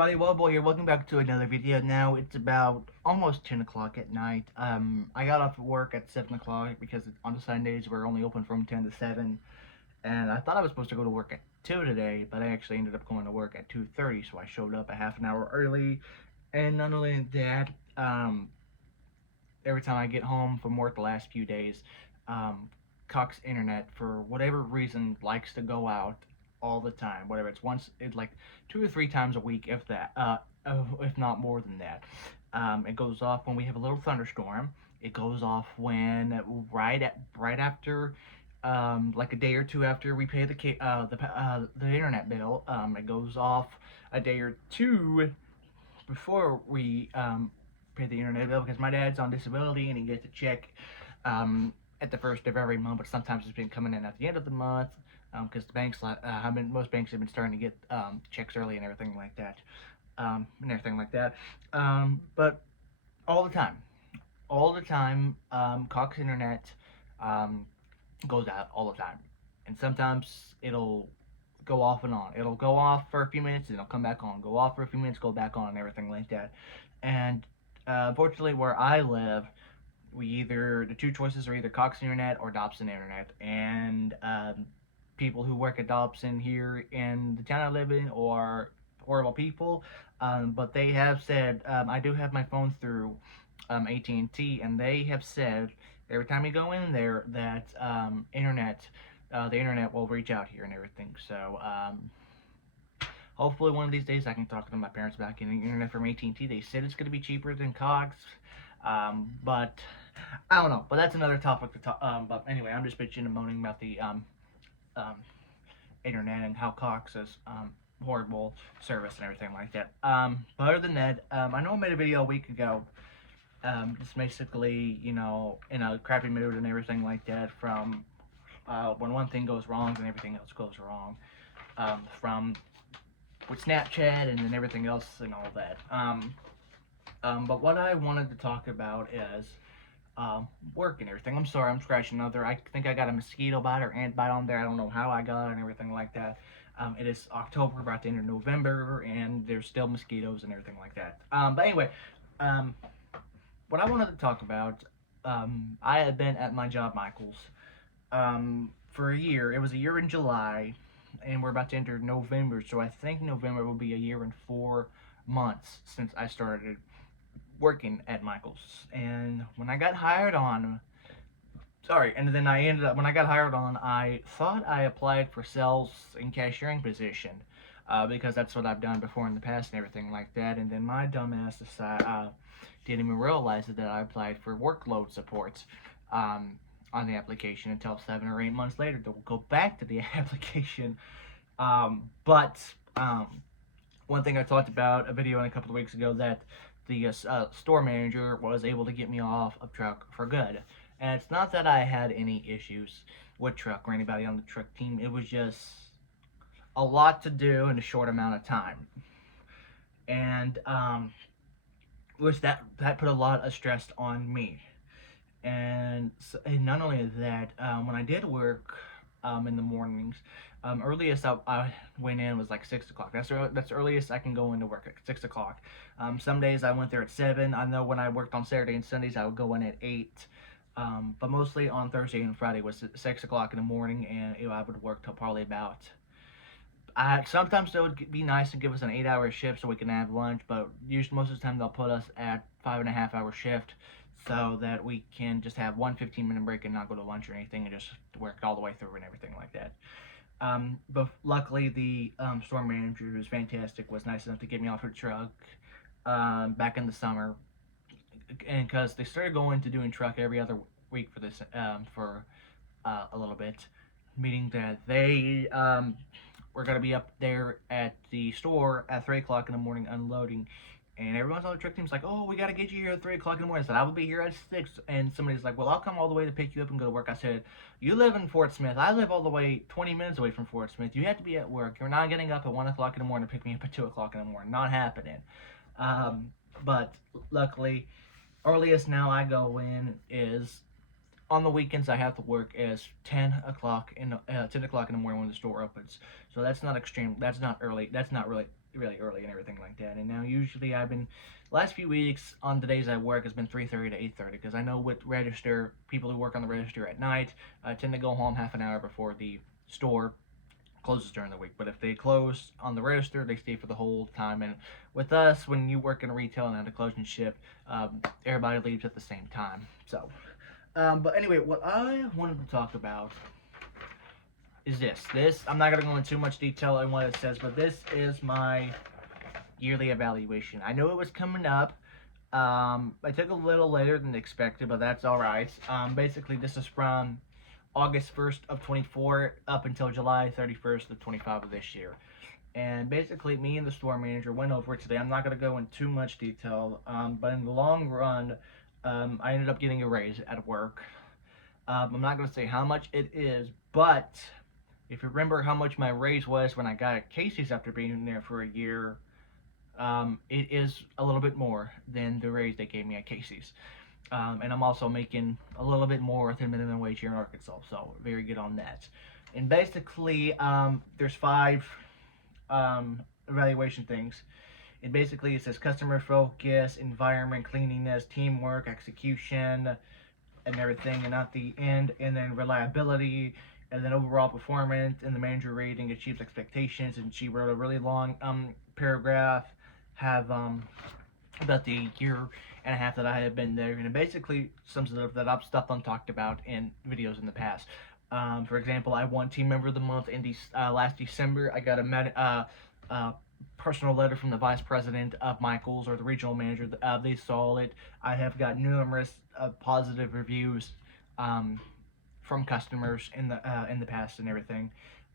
everybody, Wellboy here. Welcome back to another video. Now it's about almost 10 o'clock at night. I got off work at 7 o'clock because on Sundays we're only open from 10 to 7. And I thought I was supposed to go to work at 2 today, but I actually ended up going to work at 2:30, so I showed up a half an hour early. And not only that, every time I get home from work the last few days, Cox Internet, for whatever reason, likes to go out all the time. Whatever it's once, it's like 2 or 3 times a week, if that, if not more than that. It goes off when we have a little thunderstorm. It goes off when right after, like a day or two after we pay the internet bill. It goes off a day or two before we pay the internet bill because my dad's on disability and he gets a check at the first of every month, but sometimes it's been coming in at the end of the month because the banks, most banks have been starting to get checks early and everything like that, but all the time, Cox Internet goes out all the time, and sometimes it'll go off and on. It'll go off for a few minutes and it'll come back on. Go off for a few minutes, go back on, and everything like that. And unfortunately, where I live, the two choices are either Cox Internet or Dobson Internet, and people who work at Dobson here in the town I live in are horrible people. But they have said, I do have my phone through AT&T, and they have said every time you go in there that the internet will reach out here and everything. So hopefully one of these days I can talk to my parents about getting internet from AT&T. They said it's going to be cheaper than Cox, but I don't know. But that's another topic to talk. But anyway, I'm just bitching and moaning about the internet and how Cox is horrible service and everything like that. But other than that, I know I made a video a week ago. Just basically, in a crappy mood and everything like that from when one thing goes wrong and everything else goes wrong. From with Snapchat and then everything else and all that. But what I wanted to talk about is work and everything. I'm sorry, I'm scratching another. I think I got a mosquito bite or ant bite on there. I don't know how I got it and everything like that. It is October, about the end of November, and there's still mosquitoes and everything like that. But anyway, what I wanted to talk about, I had been at my job, Michael's, for a year. It was a year in July, and we're about to enter November, so I think November will be a year and 4 months since I started working at Michael's. And when I got hired on, when I got hired on, I thought I applied for sales and cashiering position, because that's what I've done before in the past and everything like that. And then my dumbass didn't even realize that I applied for workload support on the application until 7 or 8 months later to go back to the application. But one thing I talked about a video in a couple of weeks ago, that the store manager was able to get me off of truck for good. And it's not that I had any issues with truck or anybody on the truck team. It was just a lot to do in a short amount of time. And which that put a lot of stress on me. And not only that, when I did work in the mornings, earliest I went in was like 6 o'clock. That's the earliest I can go into work, at 6 o'clock. Some days I went there at 7. I know when I worked on Saturday and Sundays, I would go in at 8. But mostly on Thursday and Friday was 6 o'clock in the morning, and I would work till probably about. Sometimes it would be nice to give us an 8-hour shift so we can have lunch, but usually most of the time they'll put us at 5.5-hour shift so that we can just have one 15-minute break and not go to lunch or anything and just work all the way through and everything like that. But luckily the store manager, who was fantastic, was nice enough to get me off her truck back in the summer, and because they started going to doing truck every other week for this for a little bit, meaning that they we're going to be up there at the store at 3 o'clock in the morning unloading. And everyone's on the truck team's like, oh, we got to get you here at 3 o'clock in the morning. I said, I will be here at 6. And somebody's like, well, I'll come all the way to pick you up and go to work. I said, you live in Fort Smith. I live all the way 20 minutes away from Fort Smith. You have to be at work. You're not getting up at 1 o'clock in the morning to pick me up at 2 o'clock in the morning. Not happening. But luckily, earliest now I go in is on the weekends. I have to work is 10 o'clock in the morning when the store opens. So that's not extreme. That's not early. That's not really really early and everything like that. And now usually I've been last few weeks on the days I work has been 3:30 to 8:30 because I know with register people who work on the register at night tend to go home half an hour before the store closes during the week. But if they close on the register, they stay for the whole time. And with us, when you work in retail and have a closing shift, everybody leaves at the same time. So, but anyway, what I wanted to talk about is this. This I'm not gonna go into too much detail on what it says, but this is my yearly evaluation. I know it was coming up. I took a little later than expected, but that's all right. Basically, this is from August 1st of 24 up until July 31st of 25 of this year. And basically, me and the store manager went over it today. I'm not going to go into too much detail, but in the long run, I ended up getting a raise at work. I'm not going to say how much it is, but if you remember how much my raise was when I got at Casey's after being there for a year, it is a little bit more than the raise they gave me at Casey's. And I'm also making a little bit more than minimum wage here in Arkansas, so very good on that. And basically, there's five evaluation things. And basically, it says customer focus, environment, cleanliness, teamwork, execution, and everything. And at the end, and then reliability, and then overall performance, and the manager rating achieves expectations. And she wrote a really long paragraph, have about the year and a half that I have been there, and it basically sums it up that I've stuff I've talked about in videos in the past. For example, I won Team Member of the Month in last December. I got a personal letter from the Vice President of Michaels, or the regional manager. They saw it. I have got numerous positive reviews from customers in the past and everything.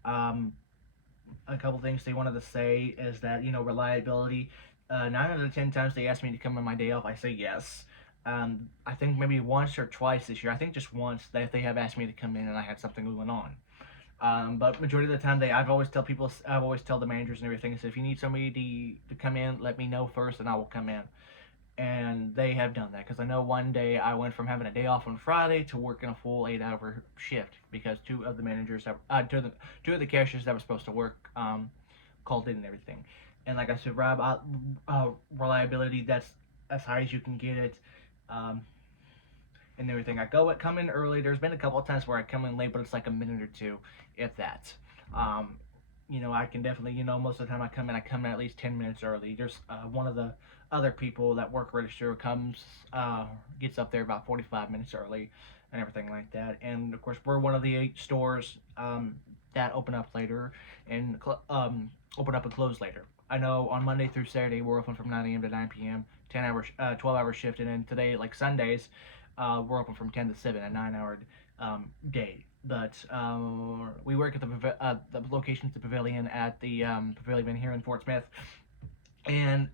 A couple things they wanted to say is that, reliability. 9 out of 10 times they ask me to come on my day off, I say yes. I think maybe once or twice this year. I think just once that they have asked me to come in and I had something going on. But majority of the time, I've always tell the managers and everything. So if you need somebody to come in, let me know first, and I will come in. And they have done that, because I know one day I went from having a day off on Friday to working a full 8-hour shift because two of the cashiers that were supposed to work called in and everything. And like I said, Rob, reliability, that's as high as you can get it, and everything. Come in early. There's been a couple of times where I come in late, but it's like a minute or two, if that. I can definitely, most of the time I come in at least 10 minutes early. There's one of the other people that work register gets up there about 45 minutes early and everything like that. And of course, we're one of the 8 stores that open up later and open up and close later. I know on Monday through Saturday we're open from 9 a.m. to 9 p.m. 12-hour shift, and then today, like Sundays, we're open from 10 to 7, a 9-hour day. But we work at the location at the Pavilion at the Pavilion here in Fort Smith, and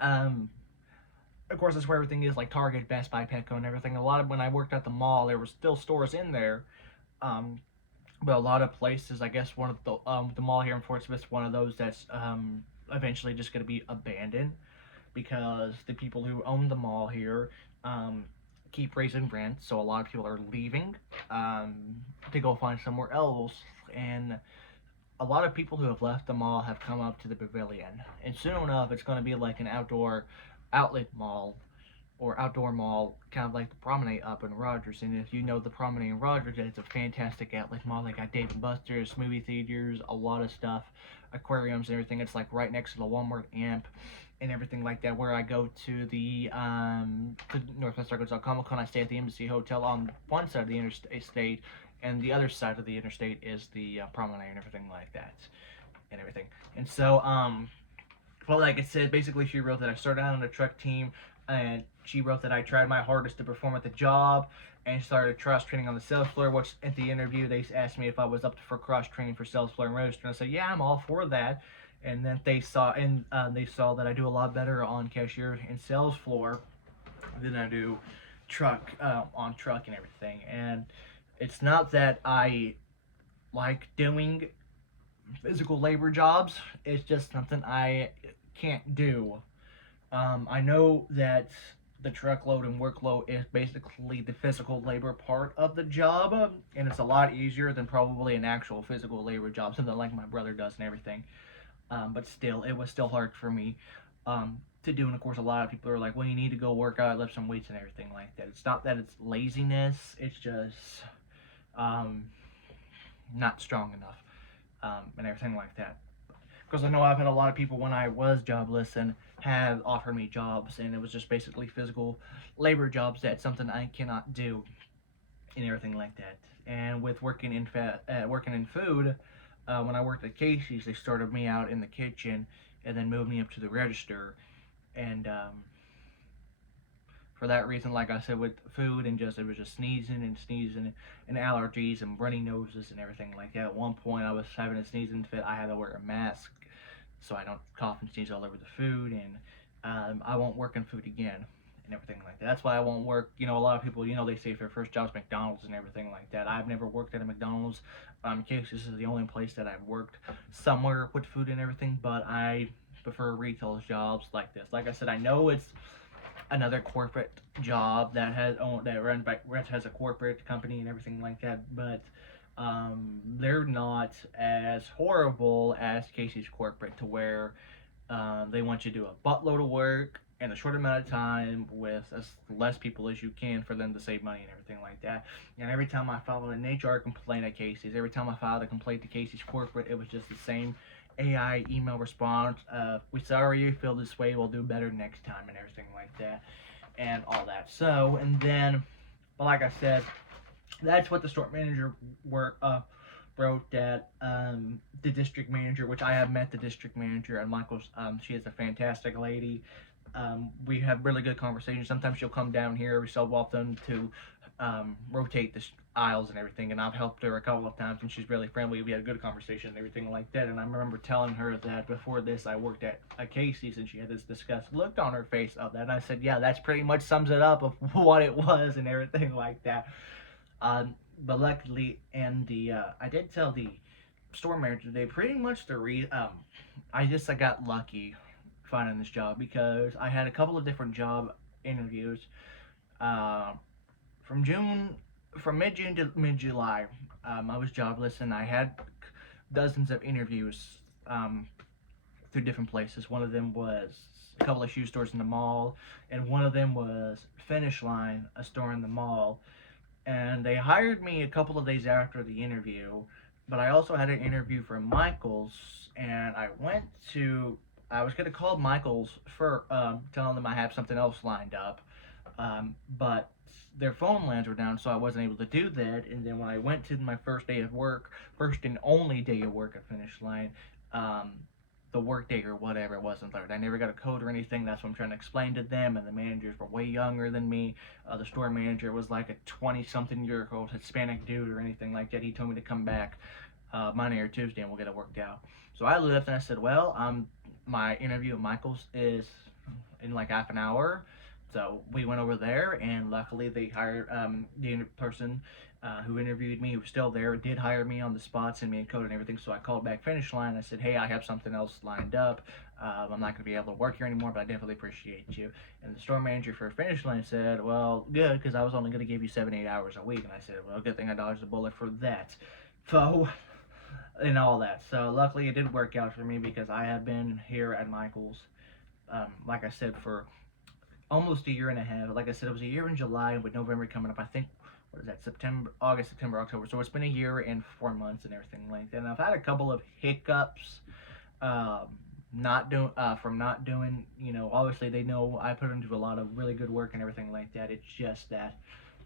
of course that's where everything is, like Target, Best Buy, Petco, and everything. When I worked at the mall, there were still stores in there, but a lot of places, I guess one of the mall here in Fort Smith is one of those that's eventually just going to be abandoned, because the people who own the mall here keep raising rent, so a lot of people are leaving to go find somewhere else, and a lot of people who have left the mall have come up to the Pavilion, and soon enough it's going to be like an outdoor outlet mall or outdoor mall, kind of like the Promenade up in Rogers. And if you know the Promenade in Rogers, it's a fantastic outlet mall. They got Dave & Buster's, movie theaters, a lot of stuff, aquariums and everything. It's like right next to the Walmart Amp and everything like that. Where I go to the Northwest Arkansas Comic Con, I stay at the Embassy Hotel on one side of the interstate, and the other side of the interstate is the Promenade and everything like that, and everything. And so, well, like I said, basically she wrote that I started out on the truck team, and she wrote that I tried my hardest to perform at the job and started cross training on the sales floor. Which at the interview they asked me if I was up for cross training for sales floor and register, and I said, yeah, I'm all for that. And then they saw that I do a lot better on cashier and sales floor than I do on truck and everything. And it's not that I like doing physical labor jobs, it's just something I can't do. I know that the truckload and workload is basically the physical labor part of the job, and it's a lot easier than probably an actual physical labor job, something like my brother does and everything. But still, it was still hard for me to do. And of course, a lot of people are like, well, you need to go work out, lift some weights and everything like that. It's not that it's laziness, it's just um, not strong enough, and everything like that. Because I know I've had a lot of people when I was jobless and have offered me jobs, and it was just basically physical labor jobs. That's something I cannot do, and everything like that. And with working in food, when I worked at Casey's, they started me out in the kitchen and then moved me up to the register. And for that reason, like I said, with food and just it was just sneezing and allergies and runny noses and everything like that. At one point, I was having a sneezing fit. I had to wear a mask so I don't cough and sneeze all over the food, and I won't work in food again and everything like that. That's why I won't work. You know, a lot of people, they say if their first job's McDonald's and everything like that. I've never worked at a McDonald's. In case this is the only place that I've worked somewhere with food and everything, but I prefer retail jobs like this. Like I said, I know it's another corporate job that has a corporate company and everything like that, but they're not as horrible as Casey's corporate, to where they want you to do a buttload of work in a short amount of time with as less people as you can for them to save money and everything like that. And every time I filed an HR complaint at Casey's, every time I filed a complaint to Casey's corporate, it was just the same AI email response. We sorry you feel this way. We'll do better next time and everything like that, and all that. So, and then, but like I said, that's what the store manager wrote that the district manager, which I have met the district manager at Michael's. She is a fantastic lady. We have really good conversations. Sometimes she'll come down here every so often to rotate the aisles and everything, and I've helped her a couple of times, and she's really friendly. We had a good conversation and everything like that. And I remember telling her that before this I worked at a Casey's, and she had this disgusted look on her face of that, and I said, yeah, that's pretty much sums it up of what it was and everything like that. But luckily, and I did tell the store manager, they pretty much I got lucky finding this job, because I had a couple of different job interviews uh, from mid June to mid July. I was jobless, and I had dozens of interviews through different places. One of them was a couple of shoe stores in the mall, and one of them was Finish Line, a store in the mall. And they hired me a couple of days after the interview, but I also had an interview for Michael's, and I was going to call Michael's for telling them I have something else lined up, but their phone lines were down, so I wasn't able to do that. And then when I went to my first day of work, first and only day of work at Finish Line, the work day or whatever, it wasn't there. I never got a code or anything. That's what I'm trying to explain to them. And the managers were way younger than me. The store manager was like a 20-something-year-old Hispanic dude or anything like that. He told me to come back Monday or Tuesday and we'll get it worked out. So I left, and I said, well, my interview at Michael's is in like half an hour. So we went over there, and luckily they hired the person who interviewed me, who was still there, did hire me on the spot, send me a code and everything. So I called back Finish Line. I said, hey, I have something else lined up. I'm not going to be able to work here anymore, but I definitely appreciate you. And the store manager for Finish Line said, well, good, because I was only going to give you 7-8 hours a week. And I said, well, good thing I dodged a bullet for that. So, and all that. So luckily it did work out for me, because I have been here at Michael's, like I said, for almost a year and a half. Like I said, it was a year in July, and with November coming up, I think, what is that, August, September, October. So it's been a year and 4 months and everything like that. And I've had a couple of hiccups, from not doing, obviously they know I put into a lot of really good work and everything like that. It's just that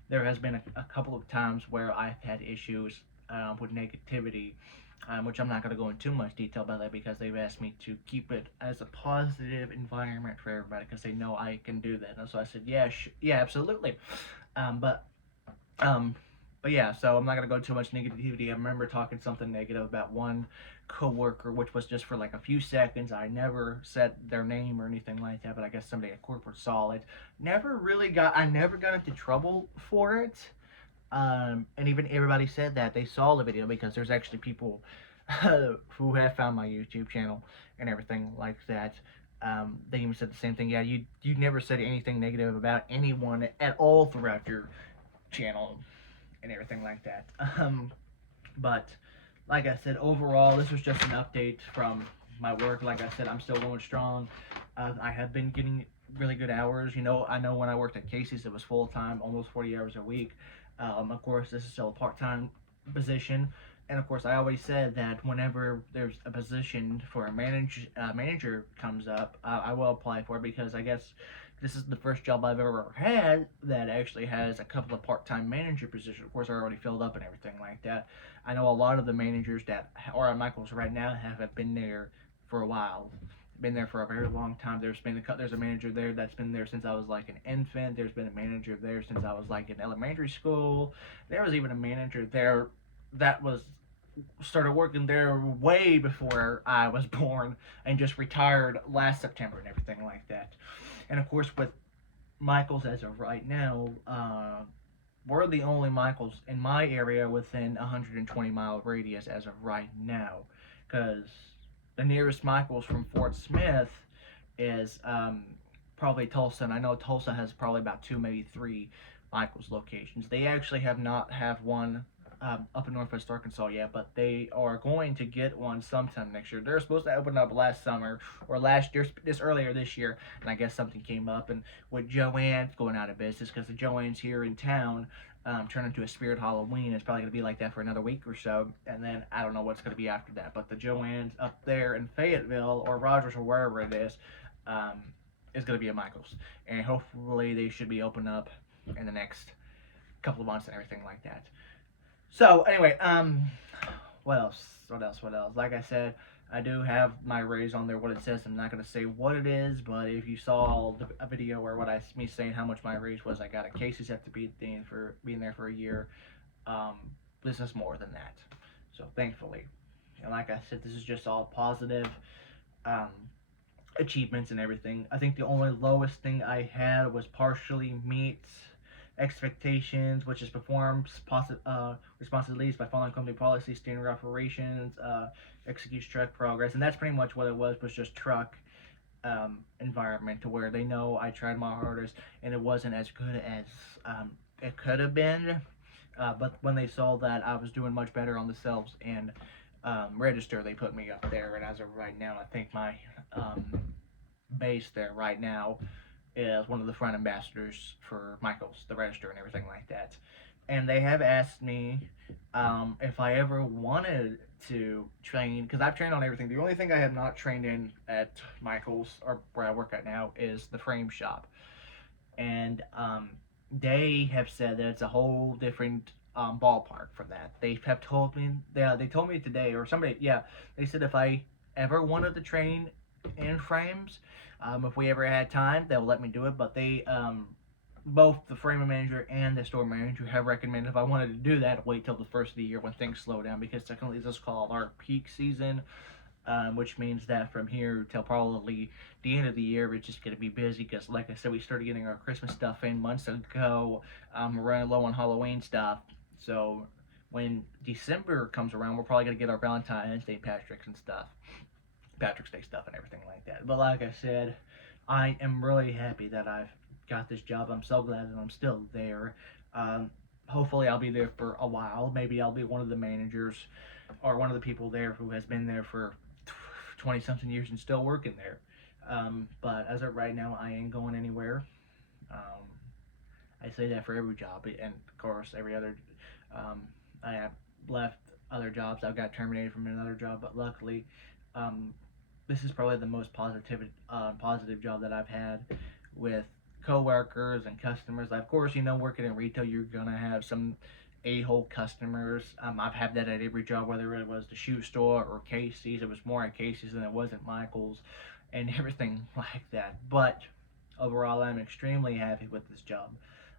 there has been a couple of times where I've had issues with negativity, which I'm not going to go into too much detail about that, because they've asked me to keep it as a positive environment for everybody, because they know I can do that. And so I said, yeah, yeah, absolutely. But yeah, so I'm not going to go too much negativity. I remember talking something negative about one coworker, which was just for like a few seconds. I never said their name or anything like that, but I guess somebody at corporate saw it. I never got into trouble for it. And even everybody said that they saw the video, because there's actually people who have found my YouTube channel and everything like that. They even said the same thing. Yeah, you never said anything negative about anyone at all throughout your channel and everything like that. But like I said, overall, this was just an update from my work, like I said, I'm still going strong. I have been getting really good hours. I know when I worked at Casey's, it was full time, almost 40 hours a week. Of course, this is still a part time position. And of course, I always said that whenever there's a position for a manager comes up, I will apply for it because I guess this is the first job I've ever had that actually has a couple of part-time manager positions. Of course, are already filled up and everything like that. I know a lot of the managers that are at Michael's right now have been there for a while, been there for a very long time. There's a manager there that's been there since I was like an infant. There's been a manager there since I was like in elementary school. There was even a manager there that was started working there way before I was born and just retired last September and everything like that. And of course, with Michaels as of right now, we're the only Michaels in my area within 120-mile radius as of right now, because the nearest Michaels from Fort Smith is probably Tulsa, and I know Tulsa has probably about two, maybe three Michaels locations. They actually have not have one up in Northwest Arkansas yet, but they are going to get one sometime next year. They're supposed to open up last summer or last year, this earlier this year, and I guess something came up. And with Joann's going out of business because the Joann's here in town turned into a Spirit Halloween. It's probably going to be like that for another week or so, and then I don't know what's going to be after that. But the Joann's up there in Fayetteville or Rogers or wherever it um, is going to be a Michaels, and hopefully they should be open up in the next couple of months and everything like that. So anyway, what else? What else? What else? Like I said, I do have my raise on there. What it says. I'm not gonna say what it is, but if you saw a video or me saying how much my raise was, I got a Casey's have to be for being there for a year. Um, this is more than that. So thankfully, and like I said, this is just all positive um, achievements and everything. I think the only lowest thing I had was partially meet expectations, which is performs responsibilities by following company policy, standard operations, executes truck progress, and that's pretty much what it was just truck environment to where they know I tried my hardest and it wasn't as good as it could have been. But when they saw that I was doing much better on the sales and register, they put me up there. And as of right now, I think my base there right now is one of the front ambassadors for Michaels, the register, and everything like that. And they have asked me if I ever wanted to train, because I've trained on everything. The only thing I have not trained in at Michaels, or where I work at now, is the frame shop. And they have said that it's a whole different ballpark for that. They have told me, they told me today, or somebody, yeah, they said if I ever wanted to train in frames, if we ever had time, they'll let me do it. But they, both the frame manager and the store manager, have recommended if I wanted to do that, wait till the first of the year when things slow down, because technically this is called our peak season, which means that from here till probably the end of the year, it's just going to be busy. Because, like I said, we started getting our Christmas stuff in months ago. We're running low on Halloween stuff, so when December comes around, we're probably going to get our Valentine's Day, Patrick's Day stuff and everything like that. But like I said, I am really happy that I've got this job. I'm so glad that I'm still there. Hopefully I'll be there for a while. Maybe I'll be one of the managers or one of the people there who has been there for 20 something years and still working there. But as of right now, I ain't going anywhere. Um, I say that for every job, and of course every other. I have left other jobs. I've got terminated from another job, but luckily, um, this is probably the most positive job that I've had with coworkers and customers. Of course, working in retail, you're gonna have some a-hole customers. I've had that at every job, whether it was the shoe store or Casey's. It was more at Casey's than it was at Michael's, and everything like that. But overall, I'm extremely happy with this job.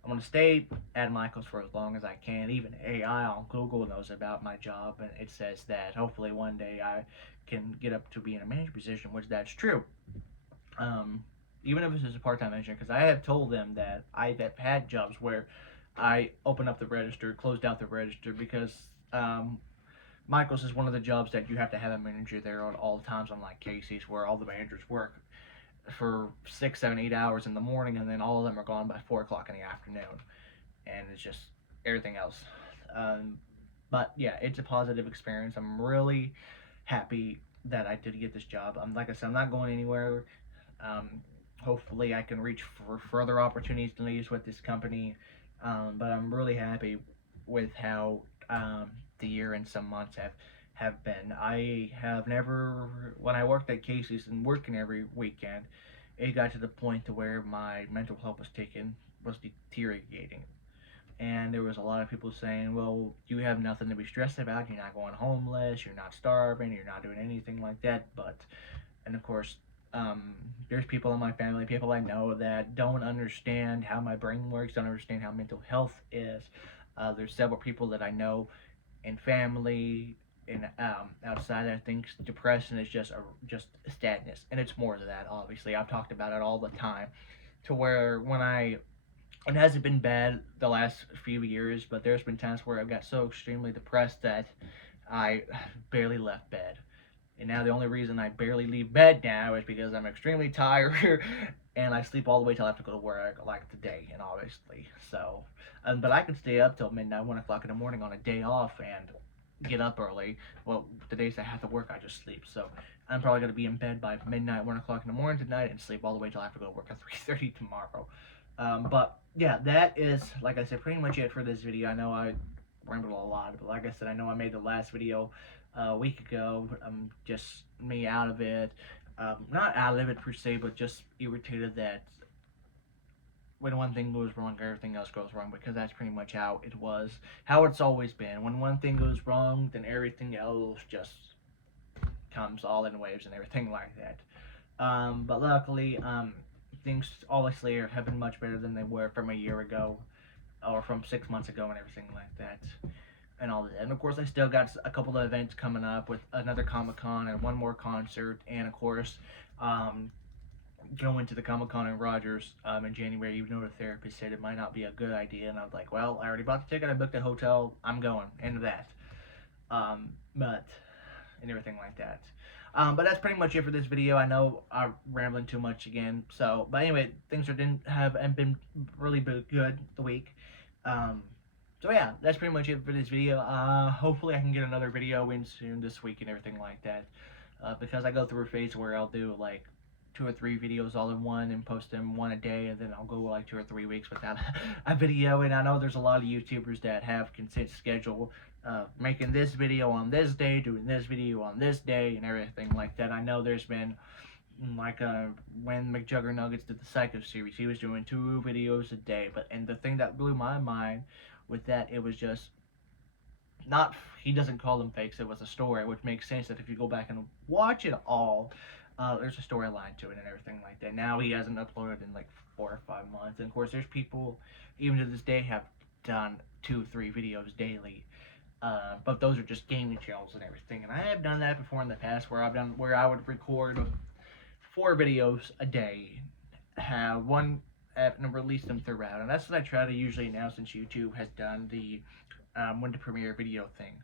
I'm going to stay at Michael's for as long as I can. Even AI on Google knows about my job, and it says that hopefully one day I can get up to be in a manager position, which that's true. Even if it's just a part-time manager, because I have told them that I've had jobs where I opened up the register, closed out the register, because Michael's is one of the jobs that you have to have a manager there at all times, unlike Casey's, where all the managers work for 6, 7, 8 hours in the morning, and then all of them are gone by 4 o'clock in the afternoon, and it's just everything else. But yeah, it's a positive experience. I'm really happy that I did get this job. Like I said, I'm not going anywhere. Um, Hopefully, I can reach for further opportunities to use with this company. But I'm really happy with how the year and some months have been. I have never, when I worked at Casey's and working every weekend, it got to the point to where my mental health was deteriorating, and there was a lot of people saying, well, you have nothing to be stressed about, you're not going homeless, you're not starving, you're not doing anything like that. But and of course, there's people in my family, people I know, that don't understand how my brain works, don't understand how mental health is. There's several people that I know in family and outside that think depression is just sadness, and it's more than that. Obviously, I've talked about it all the time, to where when I it hasn't been bad the last few years, but there's been times where I've got so extremely depressed that I barely left bed. And now the only reason I barely leave bed now is because I'm extremely tired and I sleep all the way till I have to go to work, like today, and obviously. So, but I can stay up till midnight, 1 o'clock in the morning on a day off and get up early. Well, the days I have to work, I just sleep. So I'm probably gonna be in bed by midnight, 1 o'clock in the morning tonight, and sleep all the way till I have to go to work at 3:30 tomorrow. But yeah, that is, like I said, pretty much it for this video. I know I rambled a lot, but like I said, I know I made the last video a week ago. Just me out of it. Not out of it per se, but just irritated that when one thing goes wrong, everything else goes wrong, because that's pretty much how it was, how it's always been. When one thing goes wrong, then everything else just comes all in waves and everything like that. But luckily, things obviously have been much better than they were from a year ago or from 6 months ago and everything like that. And all that. And of course, I still got a couple of events coming up with another Comic Con and one more concert, and of course, um, going to the Comic Con in Rogers in January. Even though the therapist said it might not be a good idea, and I was like, well, I already bought the ticket, I booked a hotel, I'm going. End of that. But and everything like that. But that's pretty much it for this video. I know I'm rambling too much again. So, but anyway, things didn't have and been really good the week. Um, so yeah, that's pretty much it for this video. Hopefully I can get another video in soon this week and everything like that. Because I go through a phase where I'll do like 2 or 3 videos all in one and post them one a day, and then I'll go like 2 or 3 weeks without a video. And I know there's a lot of YouTubers that have consistent schedule, making this video on this day, doing this video on this day, and everything like that. I know there's been like when McJuggernuggets did the Psycho series, he was doing 2 videos a day. But and the thing that blew my mind with that, it was just not, he doesn't call them fakes, it was a story, which makes sense that if you go back and watch it all, there's a storyline to it and everything like that. Now he hasn't uploaded in like 4 or 5 months, and of course there's people even to this day have done 2 or 3 videos daily, but those are just gaming channels and everything. And I have done that before in the past, where I would record 4 videos a day, have one and release them throughout. And that's what I try to usually now, since YouTube has done the when to premiere video thing.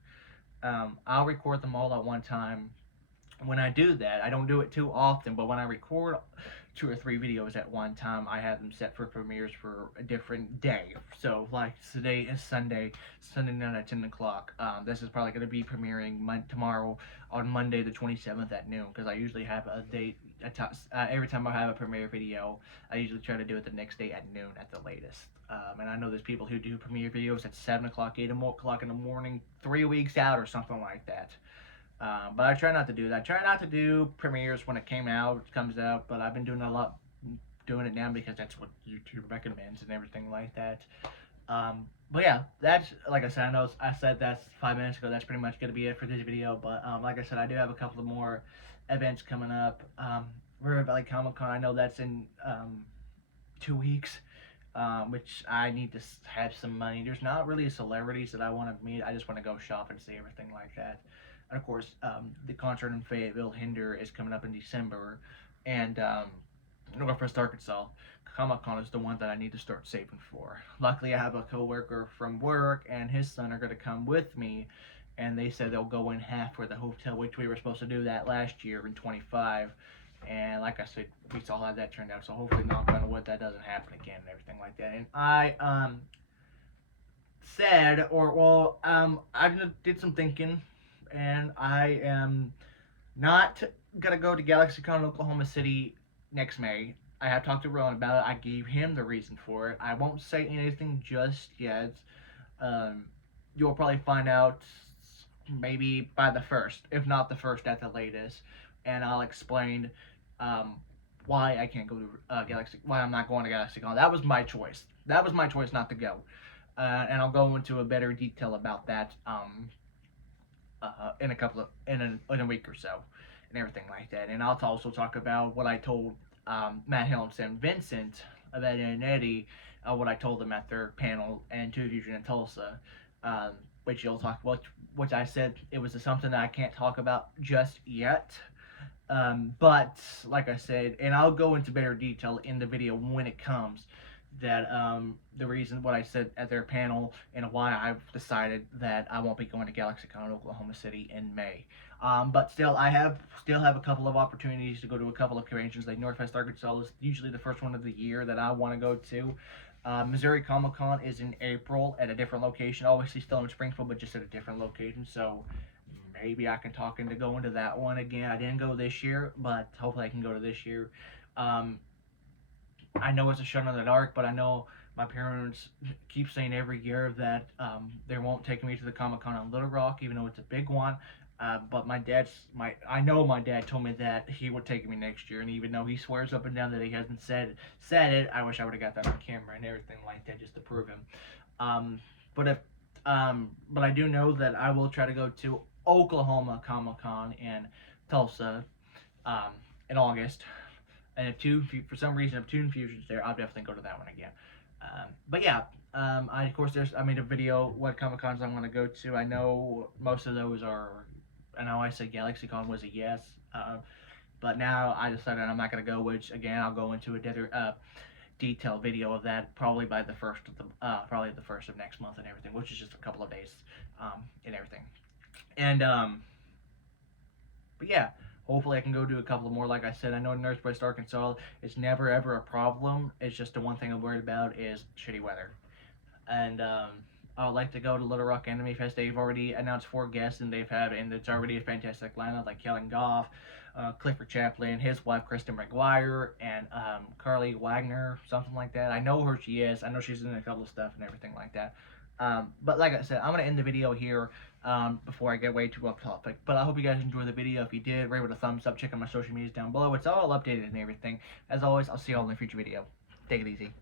I'll record them all at one time. When I do that, I don't do it too often, but when I record 2 or 3 videos at one time, I have them set for premieres for a different day. So, like today is Sunday night at 10 o'clock. This is probably going to be premiering tomorrow on Monday the 27th at noon, because I usually have a date. Every time I have a premiere video, I usually try to do it the next day at noon at the latest. And I know there's people who do premiere videos at 7 o'clock, 8 o'clock in the morning, 3 weeks out or something like that. But I try not to do that. I try not to do premieres when it comes out, but I've been doing it now because that's what YouTube recommends and everything like that. But yeah, that's, like I said, I know I said that's 5 minutes ago, that's pretty much going to be it for this video. But like I said, I do have a couple of more events coming up. River Valley Comic Con, I know that's in 2 weeks. Which I need to have some money. There's not really celebrities that I want to meet. I just want to go shop and see everything like that. And of course, the concert in Fayetteville, Hinder, is coming up in December. And Northwest Arkansas, Comic Con is the one that I need to start saving for. Luckily, I have a coworker from work and his son are going to come with me. And they said they'll go in half for the hotel, which we were supposed to do that last year in 25. And like I said, we saw how that turned out. So hopefully, knock on wood, that doesn't happen again and everything like that. And I I did some thinking, and I am Not gonna go to GalaxyCon Oklahoma City next May. I have talked to Rowan about it. I gave him the reason for it. I won't say anything just yet. Um, you'll probably find out maybe by the first, if not the first at the latest, and I'll explain um, why I can't go to why I'm not going to GalaxyCon. That was my choice. That was my choice not to go, and I'll go into a better detail about that in a couple of in a week or so, and everything like that. And I'll also talk about what I told Matt Helms and Vincent about Ed and Eddie, what I told them at their panel and Two Fusion in Tulsa, which you'll talk about. Which I said it was something that I can't talk about just yet. But like I said, and I'll go into better detail in the video when it comes, that the reason what I said at their panel and why I've decided that I won't be going to GalaxyCon Oklahoma City in May. But still, I still have a couple of opportunities to go to a couple of conventions. Like Northwest Arkansas is usually the first one of the year that I want to go to. Missouri Comic Con is in April at a different location, obviously still in Springfield, but just at a different location. So maybe I can talk into going to that one again. I didn't go this year, but hopefully I can go to this year. Um, I know it's a shot in the dark, but I know my parents keep saying every year that they won't take me to the Comic Con in Little Rock, even though it's a big one. But I know my dad told me that he would take me next year, and even though he swears up and down that he hasn't said it, I wish I would have got that on camera and everything like that just to prove him. Um, but if but I do know that I will try to go to Oklahoma Comic Con in Tulsa um, in August. And for some reason, if Toon Fusion's there, I'll definitely go to that one again. But yeah, I made a video what Comic Cons I want to go to. I know most of those are. I know I said GalaxyCon was a yes, but now I decided I'm not gonna go. Which again, I'll go into a detailed video of that probably by the first of probably the first of next month and everything, which is just a couple of days and everything. And but yeah, hopefully I can go do a couple more. Like I said, I know in Northwest Arkansas, it's never ever a problem. It's just the one thing I'm worried about is shitty weather. And I would like to go to Little Rock Anime Fest. They've already announced 4 guests, and it's already a fantastic lineup like Kellen Goff, Clifford Chaplin, his wife Kristen McGuire, and Carly Wagner, something like that. I know her, she is. I know she's in a couple of stuff and everything like that. But like I said, I'm gonna end the video here before I get way too off topic. But I hope you guys enjoyed the video. If you did, rate with a thumbs up. Check out my social medias down below. It's all updated and everything. As always, I'll see you all in a future video. Take it easy.